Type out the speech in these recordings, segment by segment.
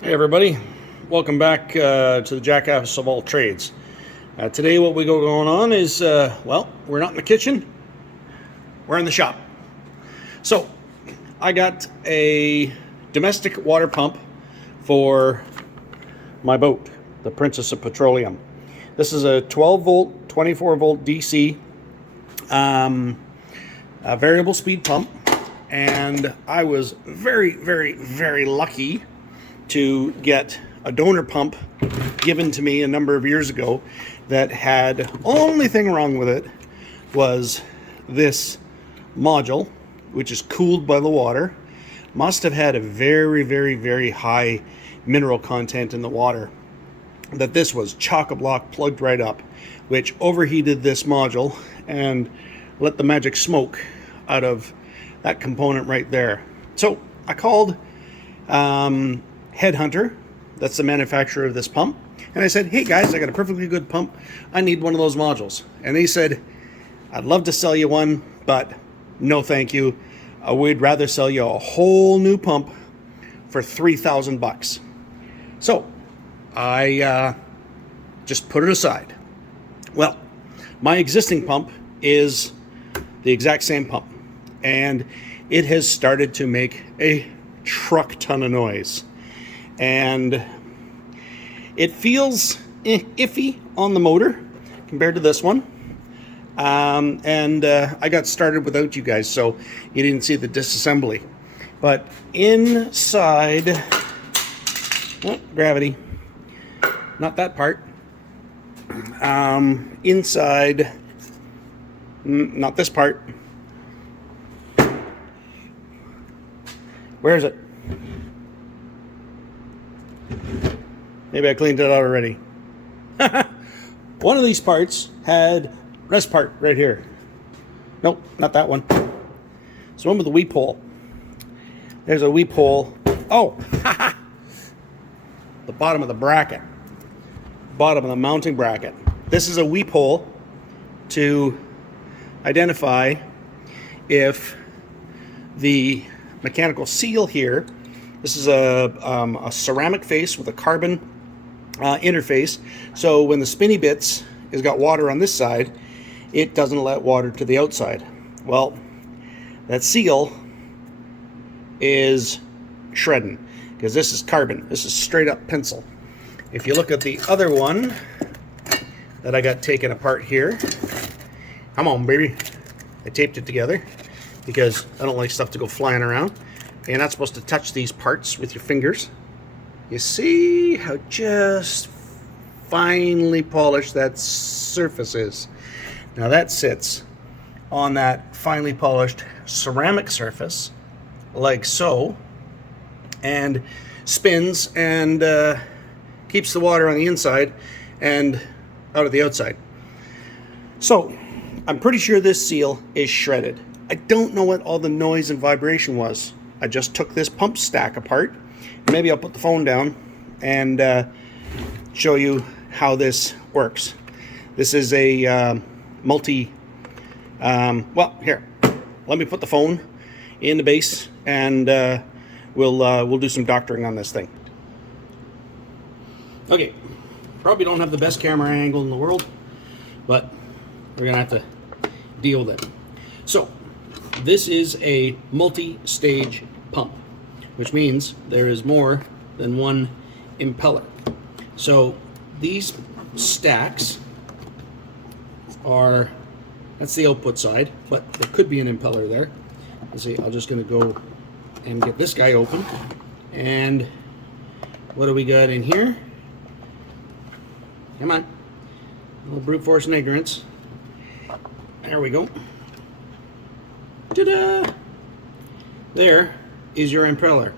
Hey everybody, welcome back to the Jackass of all trades. Today what we got going on is, we're not in the kitchen, we're in the shop. So, I got a domestic water pump for my boat, the Princess of Petroleum. This is a 12 volt, 24 volt DC a variable speed pump, and I was very lucky to get a donor pump given to me a number of years ago that had only thing wrong with it was this module, which is cooled by the water. Must have had a very high mineral content in the water, that this was chock-a-block plugged right up, which overheated this module and let the magic smoke out of that component right there. So I called Headhunter, that's the manufacturer of this pump, and I said, hey guys, I got a perfectly good pump, I need one of those modules. And they said, I'd love to sell you one, but no thank you, we'd rather sell you a whole new pump for $3,000. So I just put it aside. Well, my existing pump is the exact same pump, and it has started to make a truck ton of noise. And it feels iffy on the motor compared to this one. I got started without you guys, so you didn't see the disassembly. But inside, gravity, not that part. Inside, not this part. Where is it? Maybe I cleaned it out already. One of these parts had rest part right here. Nope, not that one. It's the one with the weep hole. There's a weep hole. Oh, the bottom of the bracket. Bottom of the mounting bracket. This is a weep hole to identify if the mechanical seal here, this is a ceramic face with a carbon interface, so when the spinny bits has got water on this side, it doesn't let water to the outside. Well, that seal is shredding because this is carbon. This is straight up pencil. If you look at the other one that I got taken apart here, come on baby, I taped it together because I don't like stuff to go flying around. You're not supposed to touch these parts with your fingers. You see how just finely polished that surface is. Now that sits on that finely polished ceramic surface like so, and spins and keeps the water on the inside and out of the outside. So I'm pretty sure this seal is shredded. I don't know what all the noise and vibration was. I just took this pump stack apart. Maybe I'll put the phone down and show you how this works. This is a multi, here, let me put the phone in the base and we'll do some doctoring on this thing. Okay, probably don't have the best camera angle in the world, but we're gonna have to deal with it. So, this is a multi-stage pump, which means there is more than one impeller. So these stacks are, that's the output side, but there could be an impeller there. Let's see, I'm just gonna go and get this guy open. And what do we got in here? Come on, a little brute force and ignorance. There we go. Ta-da! There is your impeller.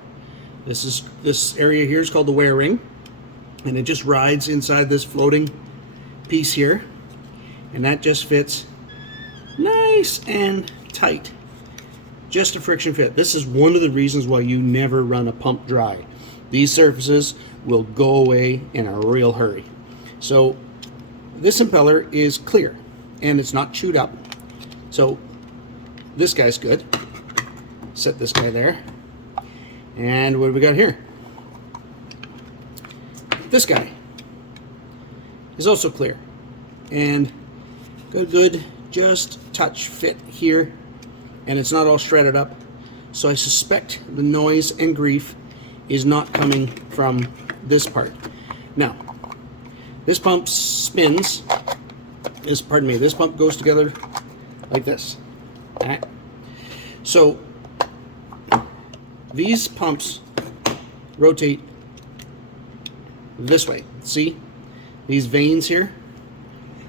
This area here is called the wear ring, and it just rides inside this floating piece here, and that just fits nice and tight. Just a friction fit. This is one of the reasons why you never run a pump dry. These surfaces will go away in a real hurry. So this impeller is clear and it's not chewed up. So this guy's good. Set this guy there. And what do we got here? This guy is also clear, and good just touch fit here, and it's not all shredded up. So I suspect the noise and grief is not coming from this part. Now, this pump spins. This pump goes together like this. All right. So these pumps rotate this way. See these veins here?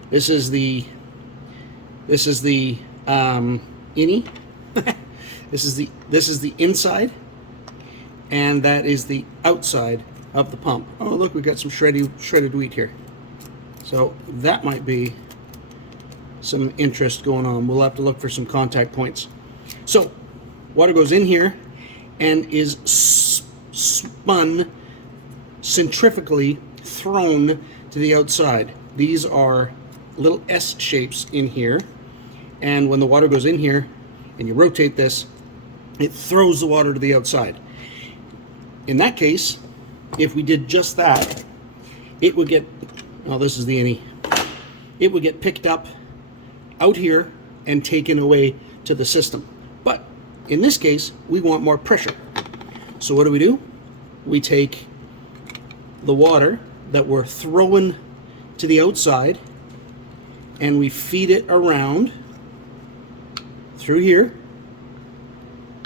This is the innie. This is the inside, and that is the outside of the pump. Oh, look, we've got some shredded wheat here. So that might be some interest going on. We'll have to look for some contact points. So water goes in here and is spun, centrifugally thrown to the outside. These are little S shapes in here, and when the water goes in here and you rotate this, it throws the water to the outside. In that case, if we did just that, it would get, oh, this is the innie, it would get picked up out here and taken away to the system. But in this case, we want more pressure. So what do? We take the water that we're throwing to the outside and we feed it around through here,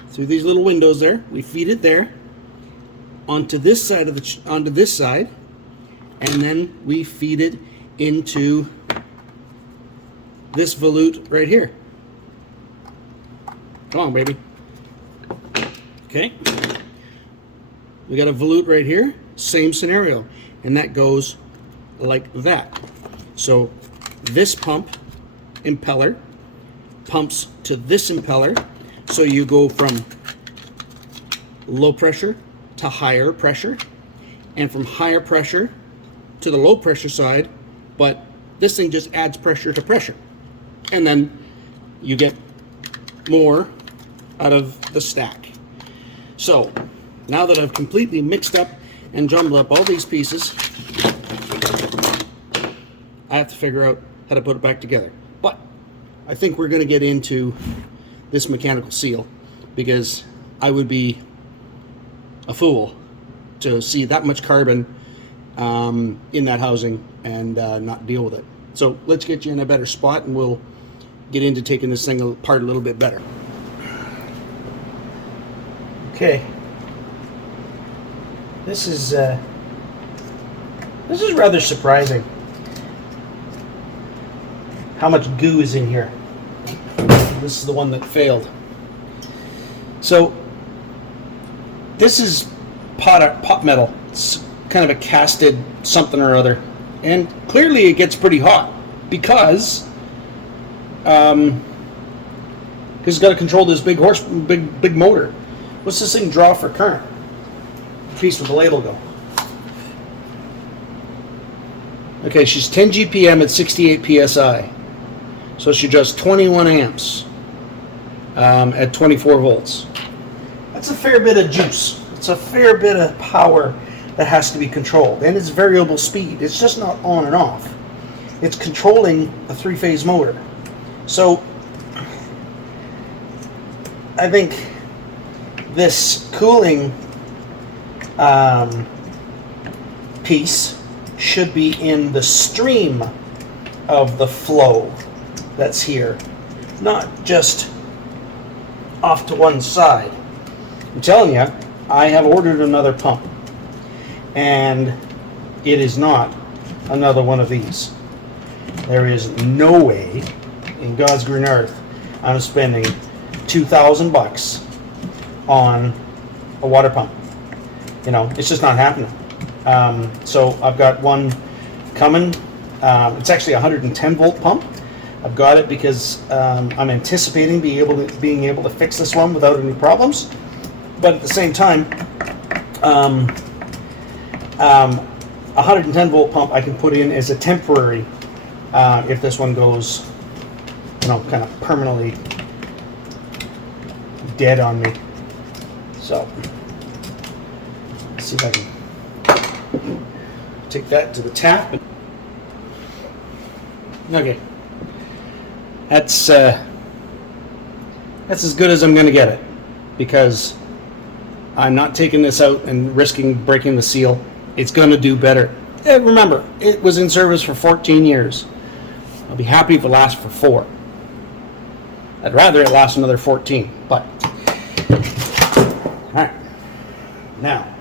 through these little windows there. We feed it there onto this side of onto this side, and then we feed it into this volute right here. Come on, baby. Okay. We got a volute right here, same scenario, and that goes like that. So this pump impeller pumps to this impeller, so you go from low pressure to higher pressure, and from higher pressure to the low pressure side, but this thing just adds pressure to pressure, and then you get more out of the stack. So now that I've completely mixed up and jumbled up all these pieces, I have to figure out how to put it back together. But I think we're going to get into this mechanical seal, because I would be a fool to see that much carbon in that housing and not deal with it. So let's get you in a better spot, and we'll get into taking this thing apart a little bit better. Okay, this is rather surprising how much goo is in here. This is the one that failed. So this is pot metal. It's kind of a casted something or other, and clearly it gets pretty hot because it's got to control this big motor. What's this thing draw for current? Piece with the label go. Okay, she's 10 GPM at 68 PSI. So she draws 21 amps at 24 volts. That's a fair bit of juice. It's a fair bit of power that has to be controlled. And it's variable speed. It's just not on and off. It's controlling a three-phase motor. So I think this cooling piece should be in the stream of the flow that's here, not just off to one side. I'm telling you, I have ordered another pump, and it is not another one of these. There is no way in God's green earth I'm spending $2,000 on a water pump. You know, it's just not happening. So I've got one coming. It's actually a 110 volt pump. I've got it because I'm anticipating being able to fix this one without any problems. But at the same time, a 110 volt pump I can put in as a temporary if this one goes, you know, kind of permanently dead on me. So let's see if I can Take that to the tap. Okay. That's as good as I'm going to get it, because I'm not taking this out and risking breaking the seal. It's going to do better. And remember, it was in service for 14 years. I'll be happy if it lasts for 4. I'd rather it last another 14, but all right. Now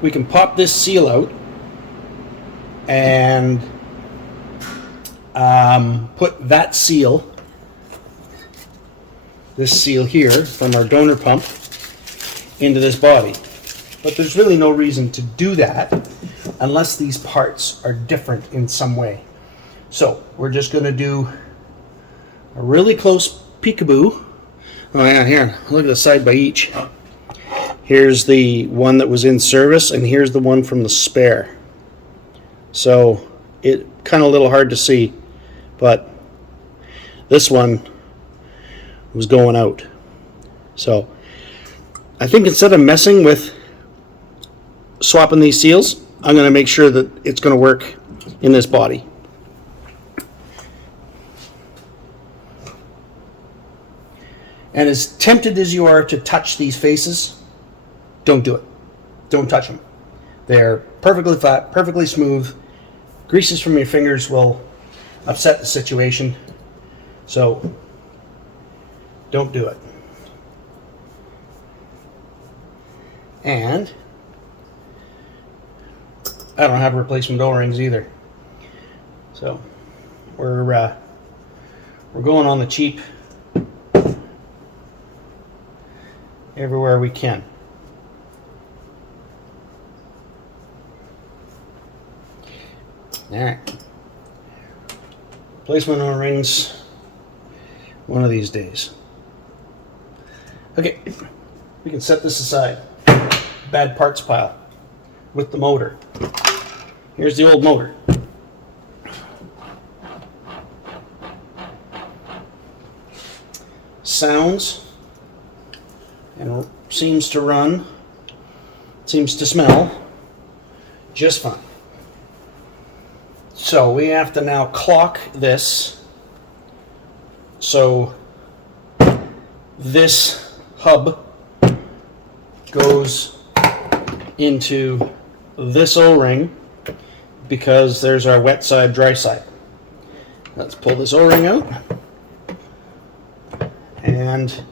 we can pop this seal out and put that seal, this seal here from our donor pump, into this body. But there's really no reason to do that unless these parts are different in some way. So we're just going to do a really close peekaboo. Oh yeah, here, look at the side by each. Here's the one that was in service, and here's the one from the spare. So it kind of a little hard to see, but this one was going out. So I think instead of messing with swapping these seals, I'm going to make sure that it's going to work in this body. And as tempted as you are to touch these faces, don't do it. Don't touch them. They're perfectly flat, perfectly smooth. Greases from your fingers will upset the situation. So don't do it. And I don't have replacement O-rings either. So we're going on the cheap everywhere we can. All right. Replacement O-rings one of these days. Okay, we can set this aside. Bad parts pile with the motor. Here's the old motor. Sounds and seems to run, seems to smell just fine. So we have to now clock this so this hub goes into this O-ring, because there's our wet side, dry side. Let's pull this O-ring out, and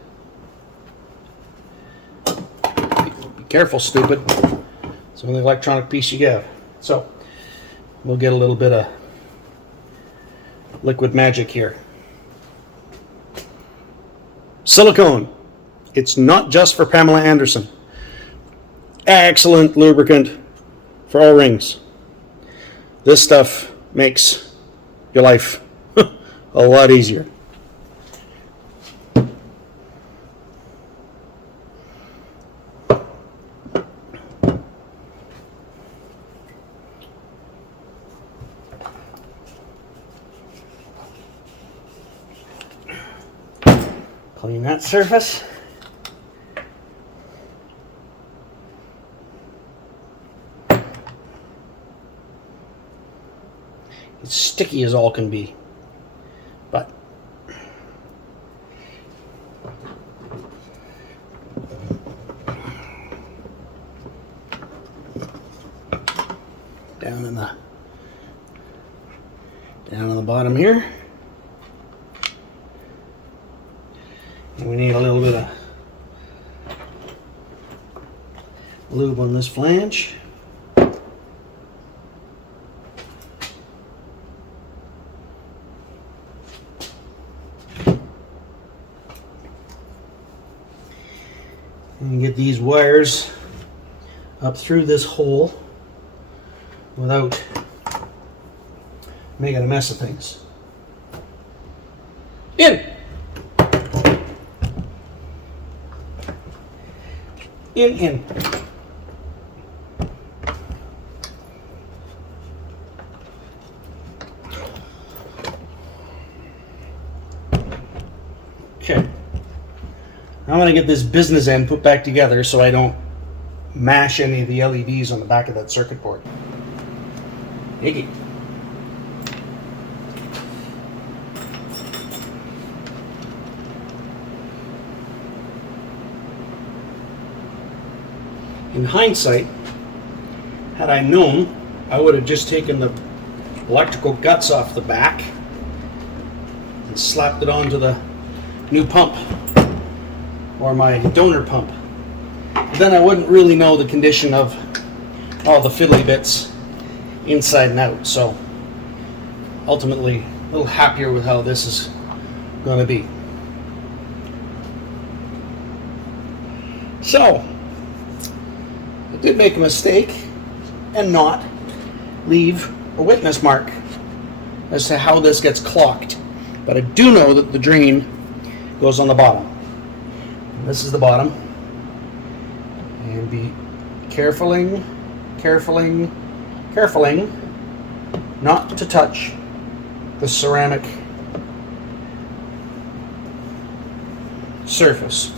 be careful, stupid. It's the only electronic piece you get. So we'll get a little bit of liquid magic here. Silicone. It's not just for Pamela Anderson. Excellent lubricant for O-rings. This stuff makes your life a lot easier. Clean that surface. It's sticky as all can be, but down on the bottom here. And we need a little bit of lube on this flange. And get these wires up through this hole without making a mess of things. In! In. Okay. I'm going to get this business end put back together so I don't mash any of the LEDs on the back of that circuit board. Iggy. In hindsight, had I known, I would have just taken the electrical guts off the back and slapped it onto the new pump or my donor pump. But then I wouldn't really know the condition of all the fiddly bits inside and out. So ultimately, a little happier with how this is going to be. So I did make a mistake and not leave a witness mark as to how this gets clocked. But I do know that the drain goes on the bottom. This is the bottom. And be carefuling not to touch the ceramic surface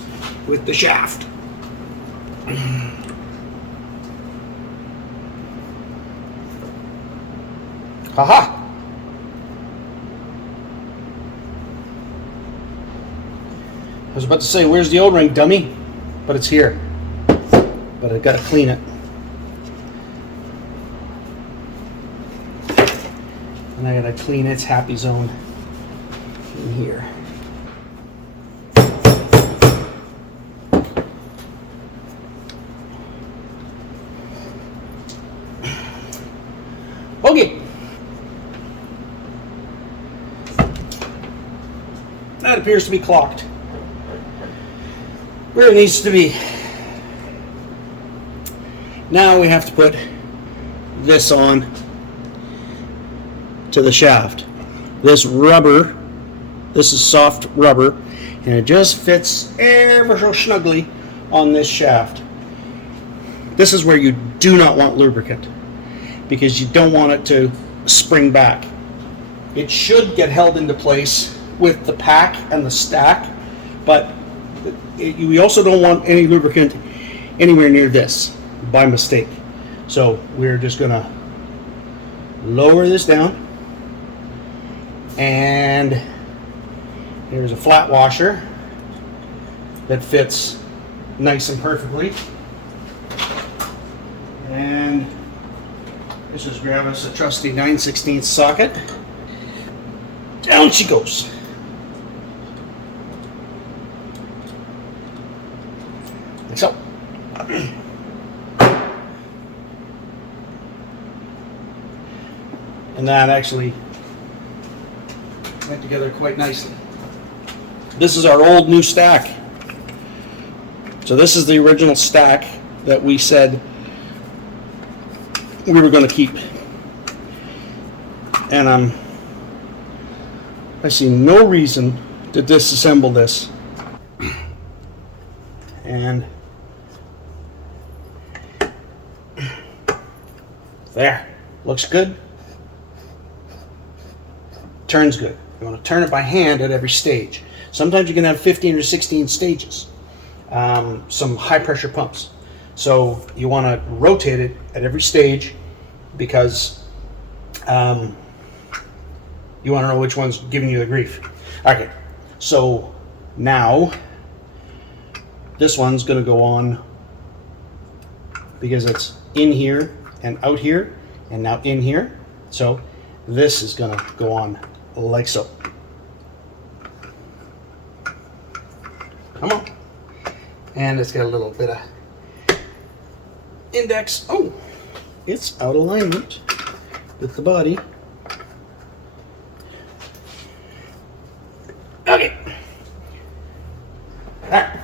with the shaft. Haha! I was about to say, where's the O-ring, dummy? But it's here. But I've got to clean it. And I got to clean its happy zone in here. Okay. That appears to be clocked where it needs to be. Now we have to put this on to the shaft. This rubber, this is soft rubber, and it just fits ever so snugly on this shaft. This is where you do not want lubricant, because you don't want it to spring back. It should get held into place with the pack and the stack, but you also don't want any lubricant anywhere near this by mistake. So we're just going to lower this down, and here's a flat washer that fits nice and perfectly. And let's just grab us a trusty 9/16 socket. Down she goes. Like so. And that actually went together quite nicely. This is our old new stack. So this is the original stack that we said we were going to keep. And I see no reason to disassemble this. And there, looks good. Turns good. You want to turn it by hand at every stage. Sometimes you can have 15 or 16 stages. Some high pressure pumps. So you want to rotate it at every stage, because you want to know which one's giving you the grief. Okay, so now this one's going to go on because it's in here and out here and now in here. So this is going to go on like so. Come on. And it's got a little bit of index. Oh, it's out of alignment with the body. Okay. All right.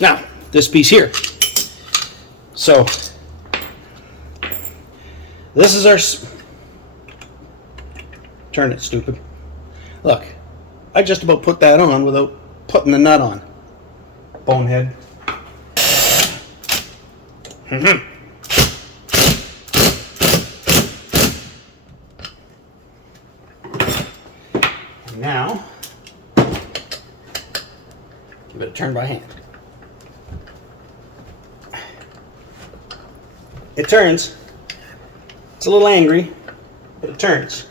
Now, this piece here. So, this is our... Turn it, stupid. Look, I just about put that on without putting the nut on. Bonehead. And now, give it a turn by hand. It turns. It's a little angry, but it turns.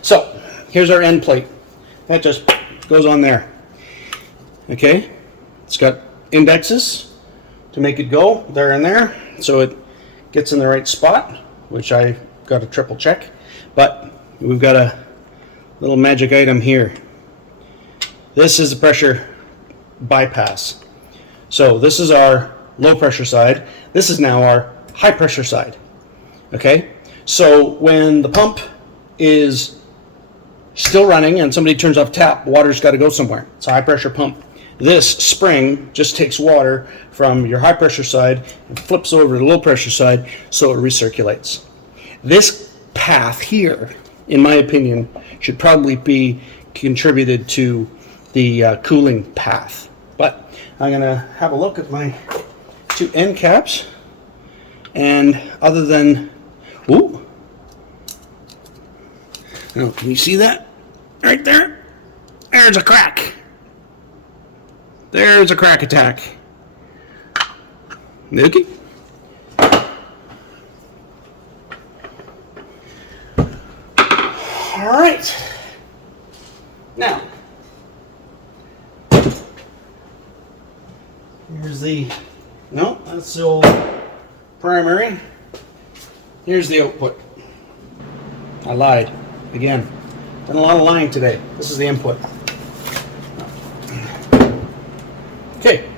So, here's our end plate. That just goes on there. Okay? It's got indexes to make it go there and there, so it gets in the right spot, which I got to triple check. But we've got a little magic item here. This is the pressure bypass. So this is our low pressure side. This is now our high pressure side. Okay? So when the pump is still running and somebody turns off tap, water's got to go somewhere. It's a high pressure pump. This spring just takes water from your high pressure side and flips over to the low pressure side so it recirculates. This path here, in my opinion, should probably be contributed to the cooling path. But I'm going to have a look at my two end caps, and other than, ooh, now, can you see that right there? There's a crack. There's a crack attack. Okay. All right. Now, here's the, no, that's the old primary. Here's the output. I lied. Again, done a lot of lying today. This is the input. Okay,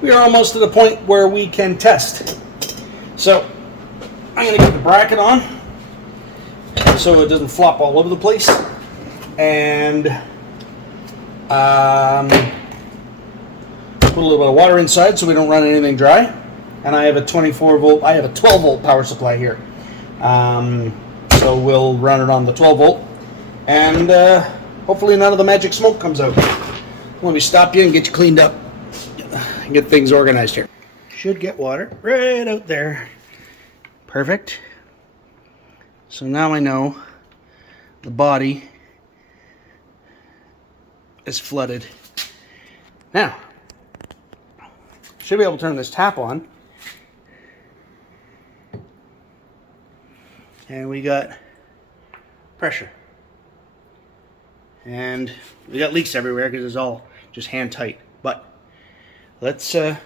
we are almost to the point where we can test. So, I'm going to get the bracket on so it doesn't flop all over the place. And put a little bit of water inside so we don't run anything dry. And I have a 24 volt, I have a 12 volt power supply here. So we'll run it on the 12 volt, and hopefully none of the magic smoke comes out. Let me stop you and get you cleaned up and get things organized here. Should get water right out there. Perfect. So now I know the body is flooded. Now, should be able to turn this tap on. And we got pressure. And we got leaks everywhere because it's all just hand tight. But let's turn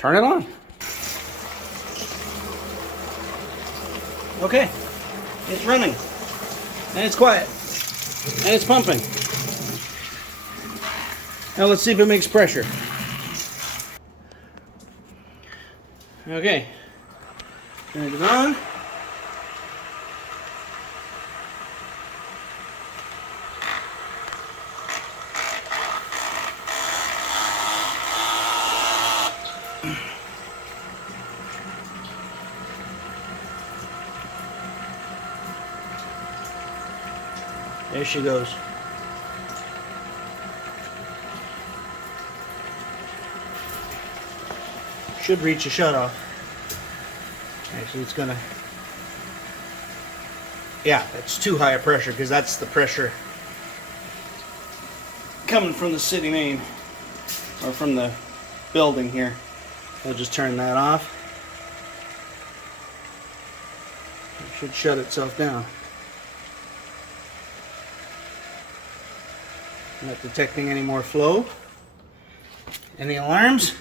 it on. Okay, it's running. And it's quiet. And it's pumping. Now let's see if it makes pressure. Okay, turn it on. There she goes. Should reach a shutoff. Actually, it's gonna. Yeah, it's too high a pressure because that's the pressure coming from the city main or from the building here. I'll just turn that off. It should shut itself down. Not detecting any more flow. Any alarms?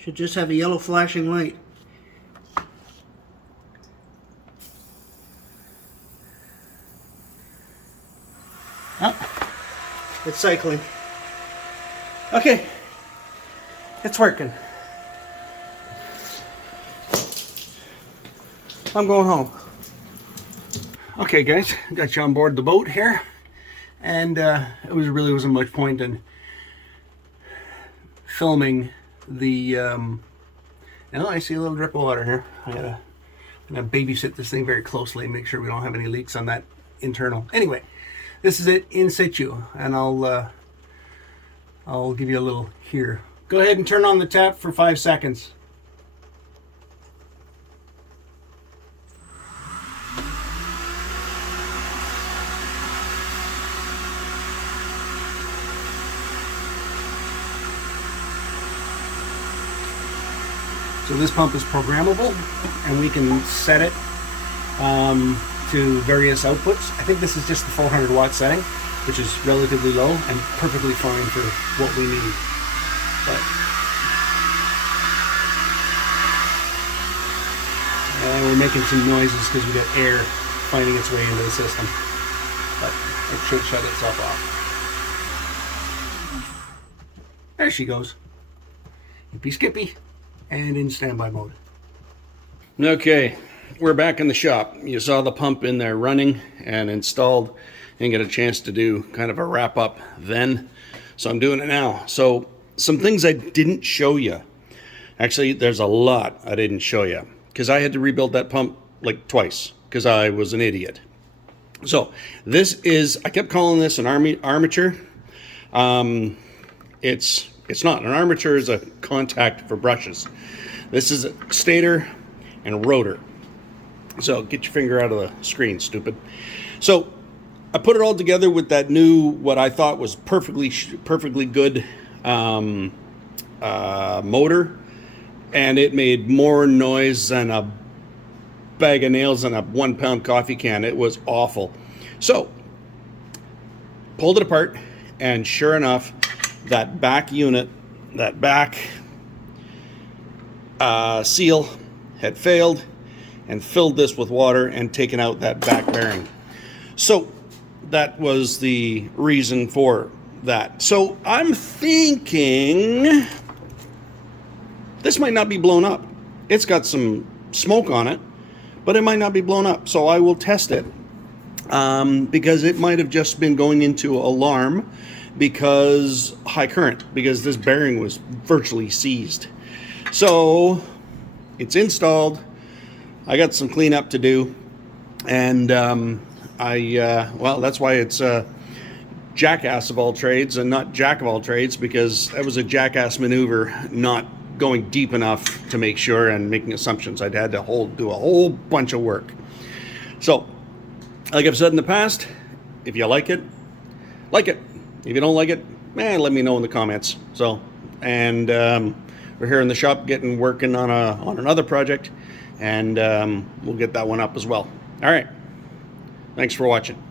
Should just have a yellow flashing light. Oh, it's cycling. Okay, it's working. I'm going home. Okay guys, got you on board the boat here. And it really wasn't much point in filming the, I see a little drip of water here. I'm gonna babysit this thing very closely and make sure we don't have any leaks on that internal. Anyway, this is it in situ, and I'll give you a little here. Go ahead and turn on the tap for 5 seconds. So this pump is programmable, and we can set it to various outputs. I think this is just the 400 watt setting, which is relatively low and perfectly fine for what we need. But, and we're making some noises because we got air finding its way into the system. But it should shut itself off. There she goes. Hippy skippy and in standby mode. Okay, we're back in the shop. You saw the pump in there running and installed. Didn't get a chance to do kind of a wrap up then, so I'm doing it now. So some things I didn't show you. Actually, there's a lot I didn't show you because I had to rebuild that pump like twice because I was an idiot. So this is, I kept calling this an armature. It's not. An armature is a contact for brushes. This is a stator and rotor. So get your finger out of the screen, stupid. So I put it all together with that new, what I thought was perfectly good motor, and it made more noise than a bag of nails in a 1 pound coffee can. It was awful. So pulled it apart, and sure enough, that back unit, that back seal had failed and filled this with water and taken out that back bearing. So that was the reason for that. So I'm thinking this might not be blown up. It's got some smoke on it, but it might not be blown up. So I will test it because it might have just been going into alarm because high current, because this bearing was virtually seized. So it's installed. I got some cleanup to do, and well, that's why it's jackass of all trades and not jack of all trades, because that was a jackass maneuver, not going deep enough to make sure and making assumptions. I'd had to do a whole bunch of work. So, like I've said in the past, if you like it, like it. If you don't like it, let me know in the comments. So, and we're here in the shop working on another project, and we'll get that one up as well. All right. Thanks for watching.